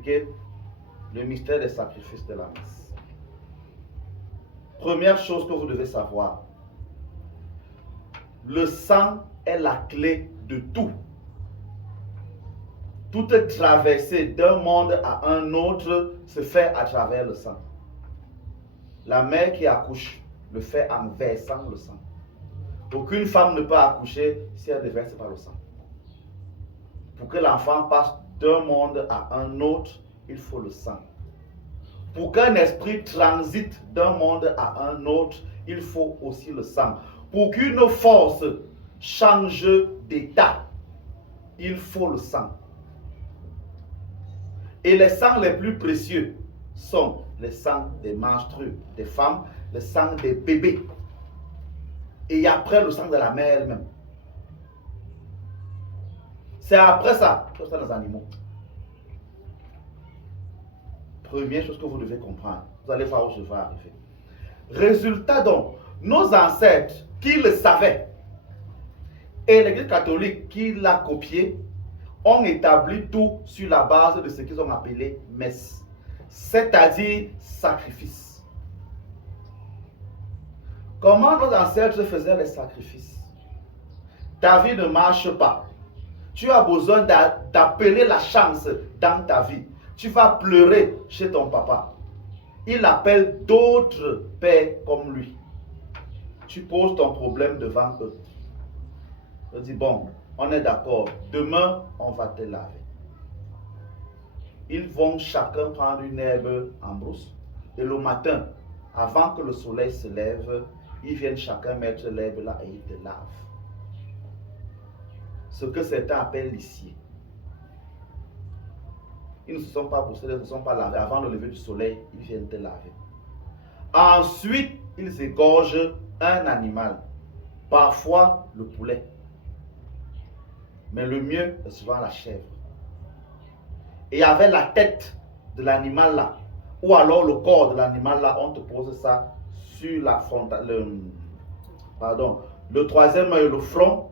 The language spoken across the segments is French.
expliquer le mystère des sacrifices de la messe. Première chose que vous devez savoir, le sang est la clé de tout. Toute traversée d'un monde à un autre se fait à travers le sang. La mère qui accouche le fait en versant le sang. Aucune femme ne peut accoucher si elle ne verse pas le sang. Pour que l'enfant passe d'un monde à un autre, il faut le sang. Pour qu'un esprit transite d'un monde à un autre, il faut aussi le sang. Pour qu'une force change d'état, il faut le sang. Et les sangs les plus précieux sont les sangs des menstrues des femmes, le sang des bébés. Et après le sang de la mère elle-même. C'est après ça que ça les animaux. Première chose que vous devez comprendre. Vous allez voir où je vais arriver. Résultat donc, nos ancêtres qui le savaient et l'Église catholique qui l'a copié ont établi tout sur la base de ce qu'ils ont appelé messe, c'est-à-dire sacrifice. Comment nos ancêtres faisaient les sacrifices? Ta vie ne marche pas. Tu as besoin d'appeler la chance dans ta vie. Tu vas pleurer chez ton papa. Il appelle d'autres pères comme lui. Tu poses ton problème devant eux. Tu dis, bon, on est d'accord, demain, on va te laver. Ils vont chacun prendre une herbe en brousse. Et le matin, avant que le soleil se lève, ils viennent chacun mettre l'herbe là et ils te lavent. Ce que certains appellent l'huissier. Ils ne se sont pas brossés, ils ne se sont pas lavés. Avant le lever du soleil, ils viennent te laver. Ensuite, ils égorgent un animal. Parfois, le poulet. Mais le mieux est souvent la chèvre. Et avec la tête de l'animal là, ou alors le corps de l'animal là, on te pose ça sur la frontale, le troisième œil, le front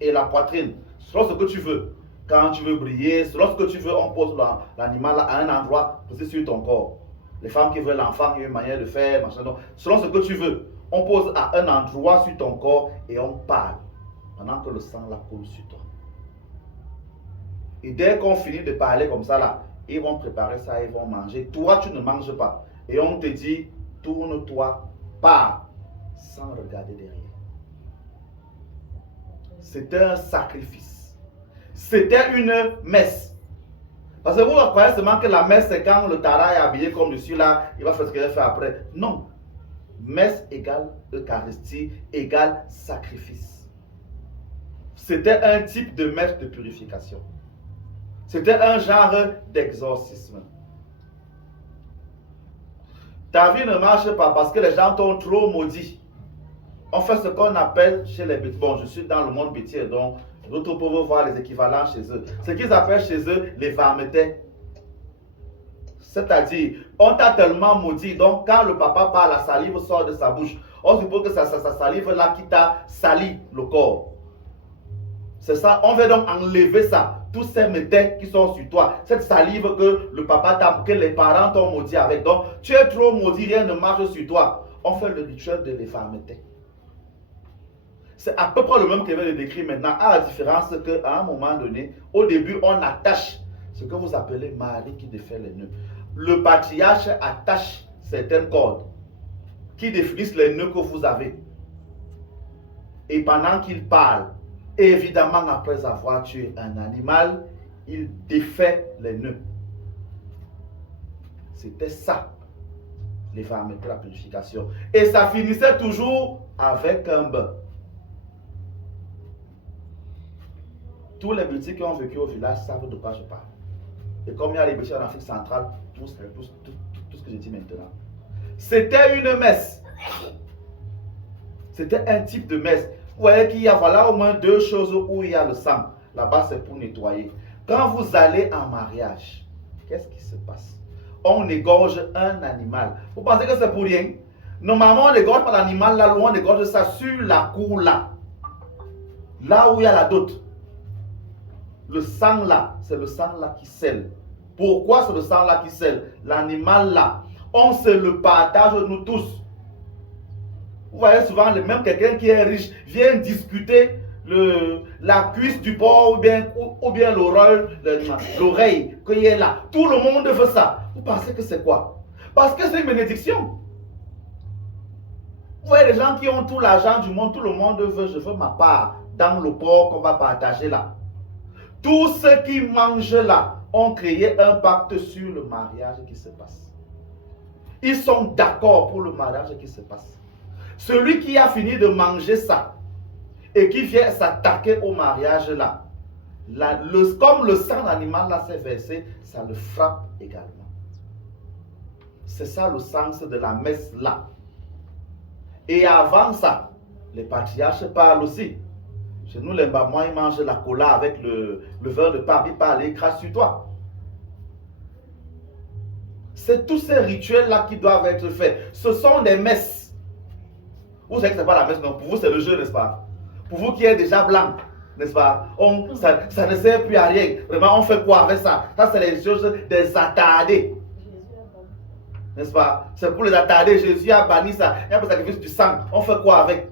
et la poitrine. Selon ce que tu veux. Quand tu veux briller, selon ce que tu veux, on pose l'animal à un endroit posé sur ton corps. Les femmes qui veulent l'enfant, il y a une manière de faire, machin. Donc, selon ce que tu veux, on pose à un endroit sur ton corps et on parle pendant que le sang là coule sur toi. Et dès qu'on finit de parler comme ça là, ils vont préparer ça, ils vont manger. Toi, tu ne manges pas. Et on te dit, tourne-toi, pars, sans regarder derrière. C'était un sacrifice. C'était une messe. Parce que vous croyez seulement que la messe, c'est quand le tara est habillé comme je suis là, il va faire ce qu'il va faire après. Non. Messe égale Eucharistie égale sacrifice. C'était un type de messe de purification. C'était un genre d'exorcisme. Ta vie ne marche pas parce que les gens t'ont trop maudit. On fait ce qu'on appelle chez les bêtiers. Bon, je suis dans le monde bêtier, donc d'autres peuvent voir les équivalents chez eux. Ce qu'ils appellent chez eux les varmetés. C'est-à-dire, on t'a tellement maudit, donc quand le papa parle, la salive sort de sa bouche. On suppose que c'est sa salive là qui t'a sali le corps. C'est ça, on veut donc enlever ça. Tous ces métaux qui sont sur toi, cette salive que le papa t'a, que les parents t'ont maudit avec. Donc, tu es trop maudit, rien ne marche sur toi. On fait le rituel de l'épharmété. C'est à peu près le même que je vais le décrire maintenant, à la différence qu'à un moment donné, au début, on attache ce que vous appelez Marie qui défait les nœuds. Le patriarche attache certaines cordes qui définissent les nœuds que vous avez. Et pendant qu'il parle, évidemment, après avoir tué un animal, il défait les nœuds. C'était ça, l'épharmété, la purification. Et ça finissait toujours avec un bain. Tous les petits qui ont vécu au village savent de quoi je parle. Et comme il y a les petits en Afrique centrale, tout ce que je dis maintenant. C'était une messe. C'était un type de messe. Vous voyez qu'il y a voilà au moins deux choses où il y a le sang. Là-bas, c'est pour nettoyer. Quand vous allez en mariage, qu'est-ce qui se passe? On égorge un animal. Vous pensez que c'est pour rien? Normalement, on n'égorge pas l'animal là, on égorge ça sur la cour là. Là où il y a la dot. Le sang là, c'est le sang là qui scelle. Pourquoi c'est le sang là qui scelle? L'animal là, on se le partage nous tous. Vous voyez souvent, même quelqu'un qui est riche vient discuter la cuisse du porc ou bien l'oreille qui est là. Tout le monde veut ça. Vous pensez que c'est quoi? Parce que c'est une bénédiction. Vous voyez les gens qui ont tout l'argent du monde, tout le monde veut, je veux ma part dans le porc qu'on va partager là. Tous ceux qui mangent là ont créé un pacte sur le mariage qui se passe. Ils sont d'accord pour le mariage qui se passe. Celui qui a fini de manger ça et qui vient s'attaquer au mariage là, comme le sang d'animal là s'est versé, ça le frappe également. C'est ça le sens de la messe là. Et avant ça, les patriarches parlent aussi. Chez nous, les Mbamouas, ils mangent la cola avec le verre de pape, ils parlent, ils crachent sur toi. C'est tous ces rituels-là qui doivent être faits. Ce sont des messes. Vous savez que ce n'est pas la messe, non. Pour vous, c'est le jeu, n'est-ce pas? Pour vous qui êtes déjà blanc, n'est-ce pas? Ça ne sert plus à rien. Vraiment, on fait quoi avec ça? Ça, c'est les choses des attardés. N'est-ce pas? C'est pour les attardés. Jésus a banni ça. Il y a un sacrifice du sang. On fait quoi avec?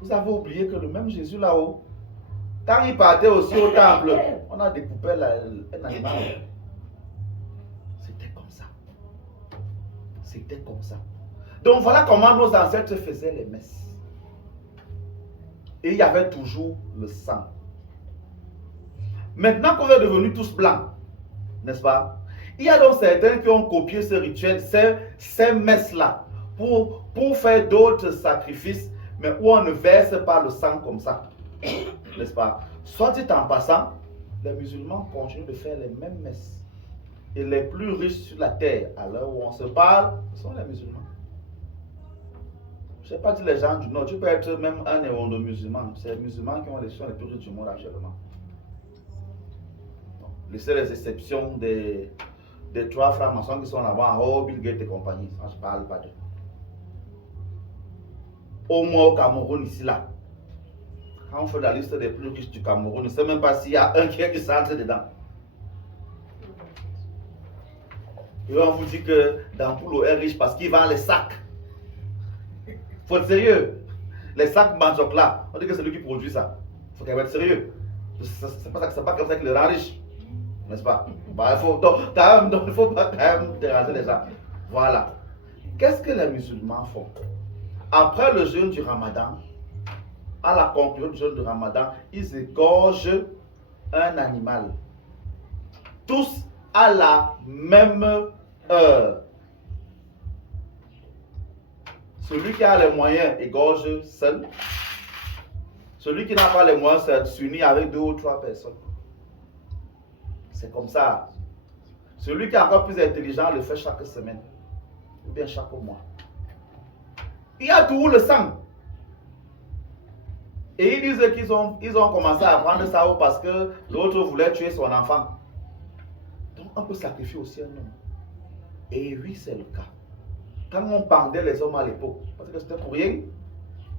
Vous avez oublié que le même Jésus là-haut, quand il partait aussi au temple, on a découpé un animal. C'était comme ça. C'était comme ça. Donc voilà comment nos ancêtres faisaient les messes. Et il y avait toujours le sang. Maintenant qu'on est devenus tous blancs, n'est-ce pas? Il y a donc certains qui ont copié ce rituel, ces messes-là, pour faire d'autres sacrifices, mais où on ne verse pas le sang comme ça. N'est-ce pas? Soit dit en passant, les musulmans continuent de faire les mêmes messes. Et les plus riches sur la terre, à l'heure où on se parle, ce sont les musulmans. Je ne sais pas dire les gens du Nord, tu peux être même un de musulman. C'est les musulmans qui ont les plus riches du monde actuellement. Laissez les exceptions des 3 francs-maçons qui sont là-bas en haut, Bill Gates et compagnie. Ça, je ne parle pas d'eux. Au moins au Cameroun, ici, là. Quand on fait la liste des plus riches du Cameroun, on ne sait même pas s'il y a un qui s'entre dedans. Et on vous dit que Dampoulou est riche parce qu'il vend les sacs. Il faut être sérieux. Les sacs Manjok là, on dit que c'est lui qui produit ça. Il faut qu'il être sérieux. C'est pas comme ça qu'il le rend riche. N'est-ce pas? Bah, il faut pas quand même déranger les gens. Voilà. Qu'est-ce que les musulmans font? Après le jeûne du Ramadan, à la conclusion du jeûne du Ramadan, ils égorgent un animal. Tous à la même heure. Celui qui a les moyens égorge seul. Celui qui n'a pas les moyens s'unit avec 2 ou 3 personnes. C'est comme ça. Celui qui est encore plus intelligent le fait chaque semaine. Ou bien chaque mois. Il y a tout le sang. Et ils disent qu'ils ont commencé à prendre ça parce que l'autre voulait tuer son enfant. Donc on peut sacrifier aussi un homme. Et oui, c'est le cas. Quand on pendait les hommes à l'époque, parce que c'était pour rien,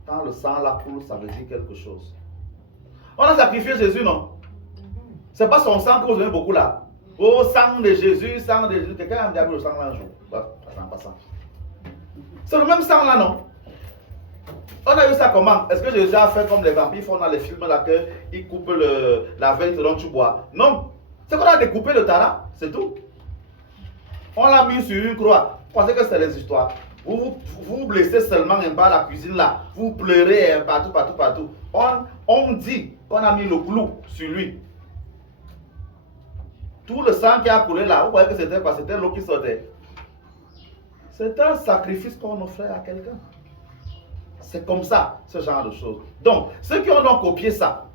quand le sang là coule, ça veut dire quelque chose. On a sacrifié Jésus, non? C'est pas son sang que vous aimez beaucoup là. Oh, sang de Jésus, sang de Jésus. Quelqu'un a déjà vu le sang là un jour? Passant. C'est le même sang là, non? On a vu ça comment? Est-ce que Jésus a fait comme les vampires font dans les films là, qu'ils coupent la veine dont tu bois? Non. C'est qu'on a découpé le tara, c'est tout. On l'a mis sur une croix. Vous pensez que c'est les histoires? Vous vous blessez seulement un peu à la cuisine là. Vous pleurez partout. On dit qu'on a mis le clou sur lui. Tout le sang qui a coulé là, vous voyez que c'était quoi? C'était l'eau qui sortait. C'est un sacrifice qu'on offrait à quelqu'un. C'est comme ça, ce genre de choses. Donc, ceux qui ont donc copié ça,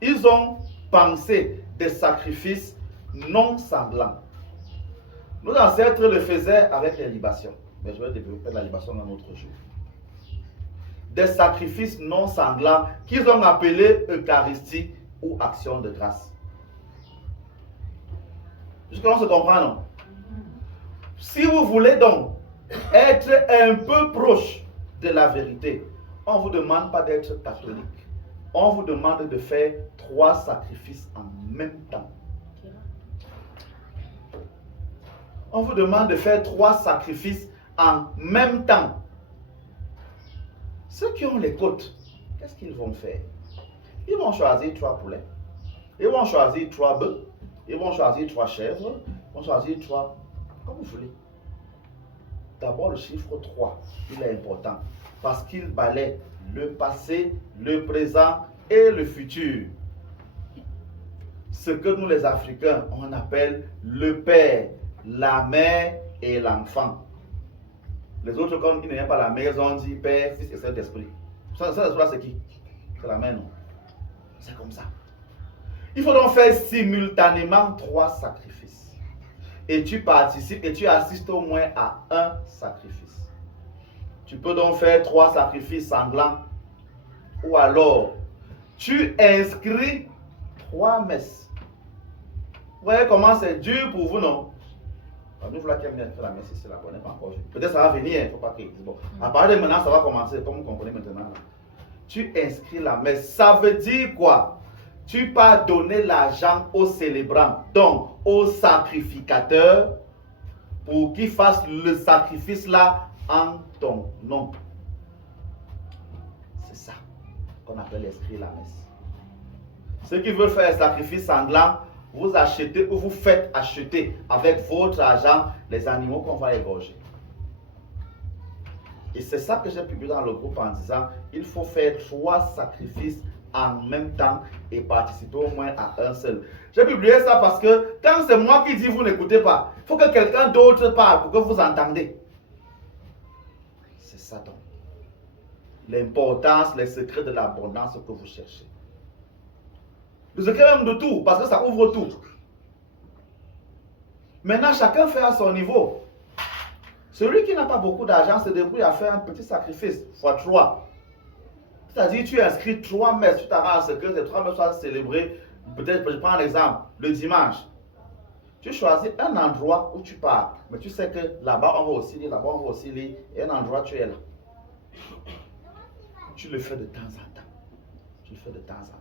ils ont pensé des sacrifices non sanglants. Nos ancêtres le faisaient avec les libations. Mais je vais développer la libation un autre jour. Des sacrifices non sanglants qu'ils ont appelés Eucharistie ou action de grâce. Jusqu'à là, on se comprend, non? Si vous voulez donc être un peu proche de la vérité, on ne vous demande pas d'être catholique. On vous demande de faire 3 sacrifices en même temps. On vous demande de faire 3 sacrifices en même temps. Ceux qui ont les côtes, qu'est-ce qu'ils vont faire? Ils vont choisir 3 poulets. Ils vont choisir 3 bœufs. Ils vont choisir 3 chèvres. Ils vont choisir 3, comme vous voulez. D'abord, le chiffre 3, il est important parce qu'il balaie le passé, le présent et le futur. Ce que nous les Africains, on appelle le père, la mère et l'enfant. Les autres, quand ils n'aiment pas la mère, ils ont dit père, fils et Saint-Esprit. Saint-Esprit, c'est qui? C'est la mère, non? C'est comme ça. Il faut donc faire simultanément 3 sacrifices. Et tu participes et tu assistes au moins à un sacrifice. Tu peux donc faire 3 sacrifices sanglants. Ou alors, tu inscris 3 messes. Vous voyez comment c'est dur pour vous, non? Nous, voilà qui aime bien faire la messe ici, là, on n'est pas encore. Peut-être ça va venir, il ne faut pas qu'il dise. Bon, à partir de maintenant, ça va commencer, comme vous comprenez maintenant. Là. Tu inscris la messe. Ça veut dire quoi? Tu vas donner l'argent aux célébrants, donc aux sacrificateurs, pour qu'ils fassent le sacrifice là en ton nom. C'est ça qu'on appelle inscrire la messe. Ceux qui veulent faire un sacrifice sanglant, vous achetez ou vous faites acheter avec votre argent les animaux qu'on va égorger. Et c'est ça que j'ai publié dans le groupe en disant, il faut faire 3 sacrifices en même temps et participer au moins à un seul. J'ai publié ça parce que quand c'est moi qui dis, vous n'écoutez pas. Il faut que quelqu'un d'autre parle pour que vous entendez. C'est ça donc. L'importance, les secrets de l'abondance que vous cherchez. Le secret même de tout, parce que ça ouvre tout. Maintenant, chacun fait à son niveau. Celui qui n'a pas beaucoup d'argent se débrouille à faire un petit sacrifice, fois 3. C'est-à-dire, tu inscris 3 messes, tu t'arranges que ces 3 messes soient célébrées. Peut-être, je prends un exemple, le dimanche. Tu choisis un endroit où tu pars, mais tu sais que là-bas on va aussi lire, là-bas on va aussi lire, et un endroit tu es là. Tu le fais de temps en temps. Tu le fais de temps en temps.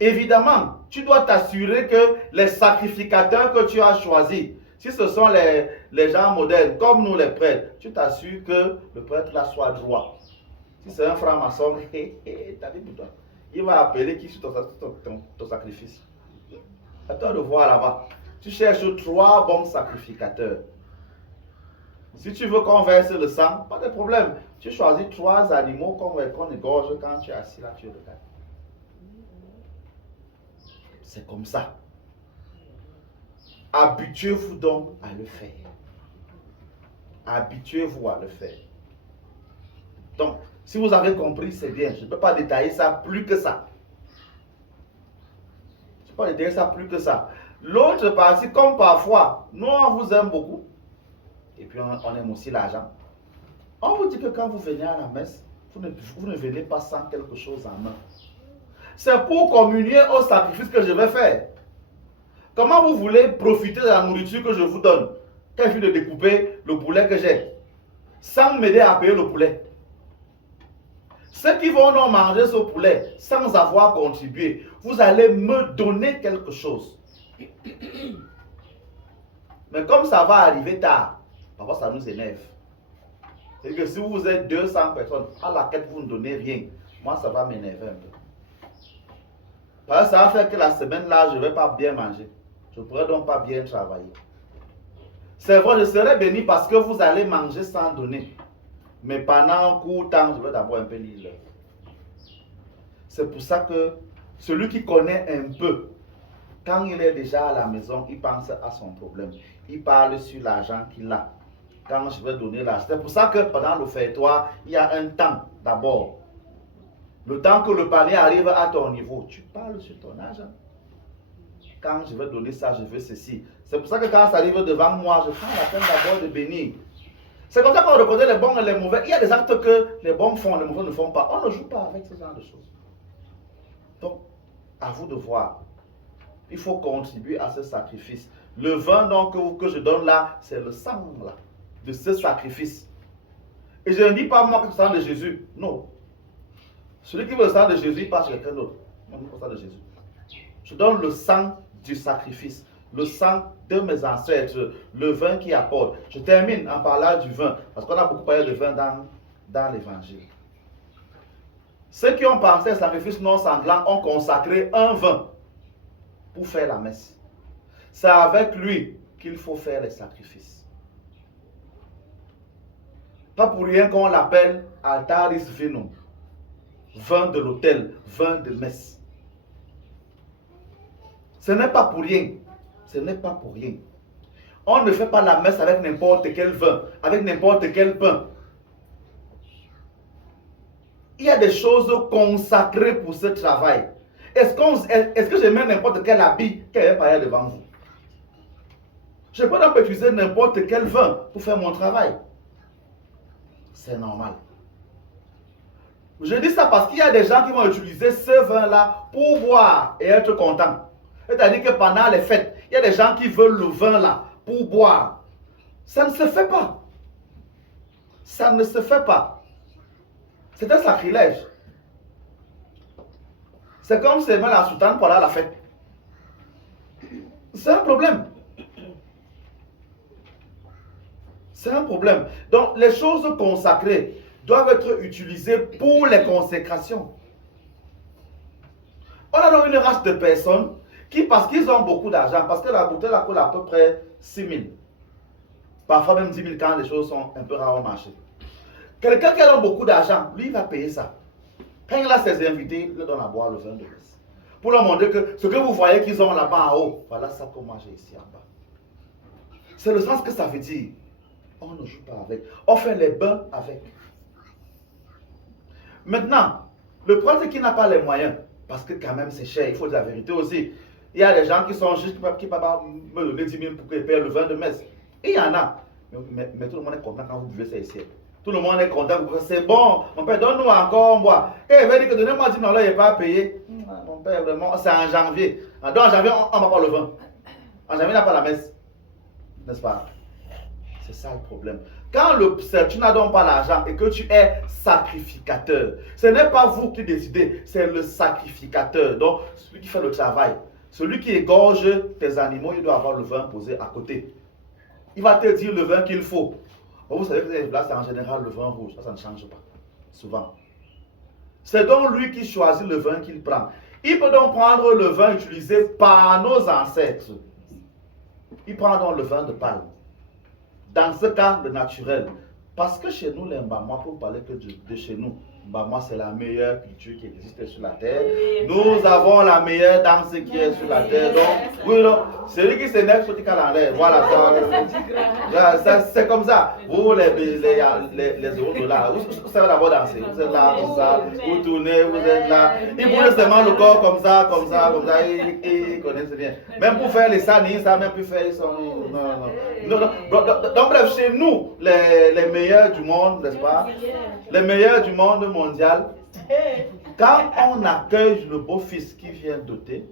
Évidemment, tu dois t'assurer que les sacrificateurs que tu as choisis, si ce sont les gens modernes, comme nous les prêtres, tu t'assures que le prêtre là soit droit. Si c'est un franc-maçon, il va appeler qui sur ton sacrifice. À toi de voir là-bas. Tu cherches 3 bons sacrificateurs. Si tu veux qu'on verse le sang, pas de problème. Tu choisis 3 animaux qu'on égorge quand tu es assis là, tu regardes. C'est comme ça. Habituez-vous donc à le faire. Habituez-vous à le faire. Donc, si vous avez compris, c'est bien. Je ne peux pas détailler ça plus que ça. Je ne peux pas détailler ça plus que ça. L'autre partie, comme parfois, nous, on vous aime beaucoup. Et puis, on aime aussi l'argent. On vous dit que quand vous venez à la messe, vous ne venez pas sans quelque chose en main. C'est pour communier au sacrifice que je vais faire. Comment vous voulez profiter de la nourriture que je vous donne quand je finis de découper le poulet que j'ai, sans m'aider à payer le poulet? Ceux qui vont donc manger ce poulet sans avoir contribué, vous allez me donner quelque chose. Mais comme ça va arriver tard, parfois ça nous énerve. C'est que si vous êtes 200 personnes à laquelle vous ne donnez rien, moi ça va m'énerver un peu. Parce que ça va faire que la semaine là, je ne vais pas bien manger. Je ne pourrai donc pas bien travailler. C'est vrai, je serai béni parce que vous allez manger sans donner. Mais pendant un court temps, je vais d'abord un peu lire. C'est pour ça que celui qui connaît un peu, quand il est déjà à la maison, il pense à son problème. Il parle sur l'argent qu'il a. Quand je vais donner l'argent. C'est pour ça que pendant l'offertoire, il y a un temps d'abord. Le temps que le panier arrive à ton niveau, tu parles sur ton argent. Quand je vais donner ça, je veux ceci. C'est pour ça que quand ça arrive devant moi, je prends la peine d'abord de bénir. C'est comme ça qu'on reconnaît les bons et les mauvais. Il y a des actes que les bons font, les mauvais ne font pas. On ne joue pas avec ce genre de choses. Donc, à vous de voir. Il faut contribuer à ce sacrifice. Le vin donc que je donne là, c'est le sang là, de ce sacrifice. Et je ne dis pas moi que c'est le sang de Jésus. Non. Celui qui veut le sang de Jésus, il passe sur quelqu'un d'autre. Non, le sang de Jésus. Je donne le sang du sacrifice. le sang de mes ancêtres, le vin qui apporte. Je termine en parlant du vin, parce qu'on a beaucoup parlé de vin dans l'évangile. Ceux qui ont pensé au sacrifice non sanglant ont consacré un vin pour faire la messe. C'est avec lui qu'il faut faire les sacrifices. Pas pour rien qu'on l'appelle altaris vinum, vin de l'autel, vin de messe. Ce n'est pas pour rien. Ce n'est pas pour rien. On ne fait pas la messe avec n'importe quel vin, avec n'importe quel pain. Il y a des choses consacrées pour ce travail. Est-ce que je mets n'importe quel habit qui est pareil devant vous? Je peux donc utiliser n'importe quel vin pour faire mon travail. C'est normal. Je dis ça parce qu'il y a des gens qui vont utiliser ce vin-là pour boire et être contents. C'est-à-dire que pendant les fêtes, il y a des gens qui veulent le vin-là pour boire. Ça ne se fait pas. Ça ne se fait pas. C'est un sacrilège. C'est comme si mettre la soutane pour aller à la fête. C'est un problème. C'est un problème. Donc, les choses consacrées doivent être utilisées pour les consécrations. On a donc une race de personnes qui, parce qu'ils ont beaucoup d'argent, parce que la bouteille la coûte à peu près 6 000, parfois même 10 000 quand les choses sont un peu rares au marché. Quelqu'un qui a donc beaucoup d'argent, lui, il va payer ça. Quand il a ses invités, il leur donne à boire le vin de messe. Pour leur montrer que ce que vous voyez qu'ils ont là-bas en haut, voilà ça qu'on mange ici en bas. C'est le sens que ça veut dire. On ne joue pas avec. On fait les bains avec. Maintenant, le problème c'est qu'il n'a pas les moyens. Parce que quand même c'est cher, il faut dire la vérité aussi. Il y a des gens qui sont juste qui ne peuvent pas me donner 10 000 pour qu'ils payent le vin de messe. Et il y en a. Mais tout le monde est content quand vous buvez ça ici. Tout le monde est content. C'est bon. Mon père, donne-nous encore, on boit. Et il va dire que donnez-moi 10 000 $, il n'est pas payé. Mon père, vraiment, c'est en janvier. Donc en janvier, on ne va pas le vin. En janvier, on n'a pas la messe. N'est-ce pas? C'est ça le problème. Quand tu n'as donc pas l'argent et que tu es sacrificateur, ce n'est pas vous qui décidez, c'est le sacrificateur. Donc, celui qui fait le travail. Celui qui égorge tes animaux, il doit avoir le vin posé à côté. Il va te dire le vin qu'il faut. Vous savez que là, c'est en général le vin rouge. Ça ne change pas. Souvent. C'est donc lui qui choisit le vin qu'il prend. Il peut donc prendre le vin utilisé par nos ancêtres. Il prend donc le vin de palme. Dans ce cas, le naturel. Parce que chez nous, les Mbamwa, pour parler que de chez nous, Mbamwa, c'est la meilleure culture qui existe sur la terre. Nous avons la meilleure danse qui est sur la terre. Donc, oui, non, celui qui s'énerve, c'est qu'il en l'air. Voilà, c'est comme ça. Vous, les euros là, vous savez d'abord danser. Vous êtes là, comme ça, vous tournez, vous êtes là. Ils bougent seulement le corps comme ça. Ils connaissent bien. Même pour faire les sanis, ça même plus faire, ils sont. Non. Donc, bref, chez nous, les meilleurs du monde, n'est-ce pas? Les meilleurs du monde mondial, quand on accueille le beau-fils qui vient doter,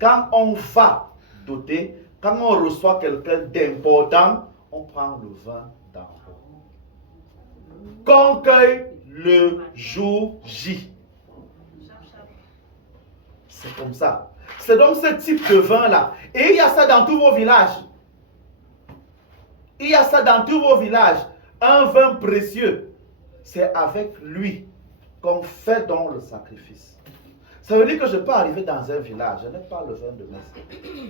quand on va doter, quand on reçoit quelqu'un d'important, on prend le vin d'en haut. Qu'on cueille le jour J. C'est comme ça. C'est donc ce type de vin-là. Et il y a ça dans tous vos villages. Il y a ça dans tous vos villages. Un vin précieux. C'est avec lui qu'on fait donc le sacrifice. Ça veut dire que je peux arriver dans un village, je n'ai pas le vin de messe.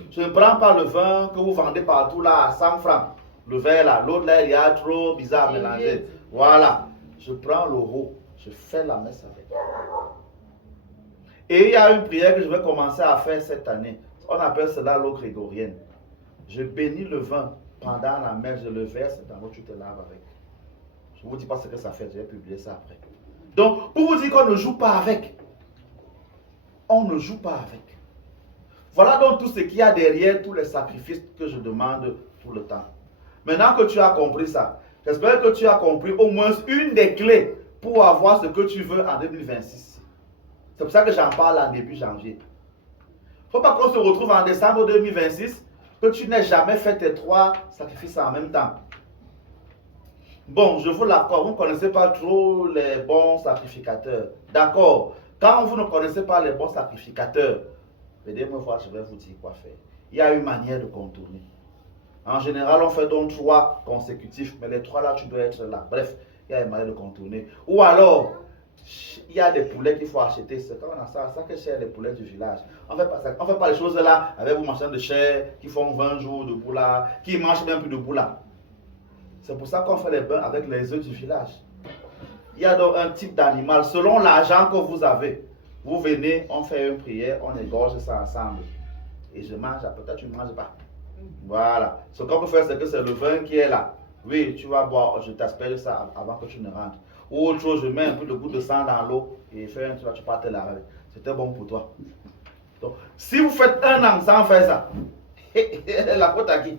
Je ne prends pas le vin que vous vendez partout là à 100 francs. Le vin là, l'autre là, il y a trop bizarre mélangé. Voilà. Je prends le haut, je fais la messe avec. Et il y a une prière que je vais commencer à faire cette année. On appelle cela l'eau grégorienne. Je bénis le vin pendant la messe, je le verse dans l'eau, tu te laves avec. Je ne vous dis pas ce que ça fait, je vais publier ça après. Donc, pour vous dire qu'on ne joue pas avec. On ne joue pas avec. Voilà donc tout ce qu'il y a derrière tous les sacrifices que je demande tout le temps. Maintenant que tu as compris ça, j'espère que tu as compris au moins une des clés pour avoir ce que tu veux en 2026. C'est pour ça que j'en parle en début janvier. Il ne faut pas qu'on se retrouve en décembre 2026, que tu n'aies jamais fait tes 3 sacrifices en même temps. Bon, je vous l'accorde, vous ne connaissez pas trop les bons sacrificateurs. D'accord. Quand vous ne connaissez pas les bons sacrificateurs, aidez-moi voir, je vais vous dire quoi faire. il y a une manière de contourner. En général, on fait donc 3 consécutifs, mais les 3 là, tu dois être là. Bref, il y a une manière de contourner. Ou alors, il y a des poulets qu'il faut acheter. C'est quand on a ça que cher les poulets du village. On ne fait pas les choses là avec vos machins de chair qui font 20 jours debout là, qui mangent même plus debout là. C'est pour ça qu'on fait les bains avec les œufs du village. Il y a donc un type d'animal, selon l'argent que vous avez. Vous venez, on fait une prière, on égorge ça ensemble. Et je mange, peut-être tu ne manges pas. Voilà. Ce qu'on peut faire, c'est que c'est le vin qui est là. Oui, tu vas boire, je t'asperge ça avant que tu ne rentres. Ou autre chose, je mets un peu de goutte de sang dans l'eau et fais un truc, tu pars te laver. C'était bon pour toi. Donc, si vous faites 1 an sans faire ça, la faute à qui?